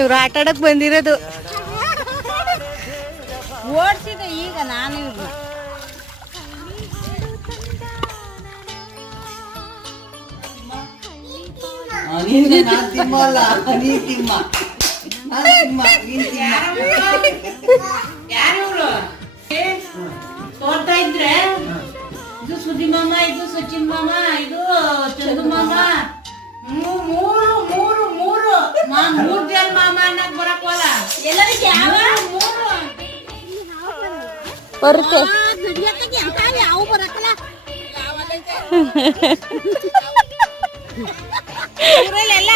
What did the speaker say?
ಇವ್ರು ಆಟ ಆಡಕ್ ಬಂದಿರೋದು. ಓಡಿಸಿದೆ ಈಗ ನಾನು ಇವ್ರನ್ನ. ತೋರ್ತಾ ಇದ್ರೆ ಇದು ಸುದ್ದಿ ಮಾಮ, ಇದು ಸಚಿನ್ ಮಾಮ, ಇದು ಚಂದು ಮಾಮ, ಮೂರು ಮೂರು ಮೂರು ಮೂರು ಜನ ಮಾಮ ಅನ್ನಕ್ ಬರಕ್ವಲ್ಲ. ಎಲ್ಲರಿಗೆ ಯಾವ ಮೂರು ಬರುತ್ತೆ. ಯಾವ ಬರಕಲ್ಲ ಊರಲ್ಲೆಲ್ಲ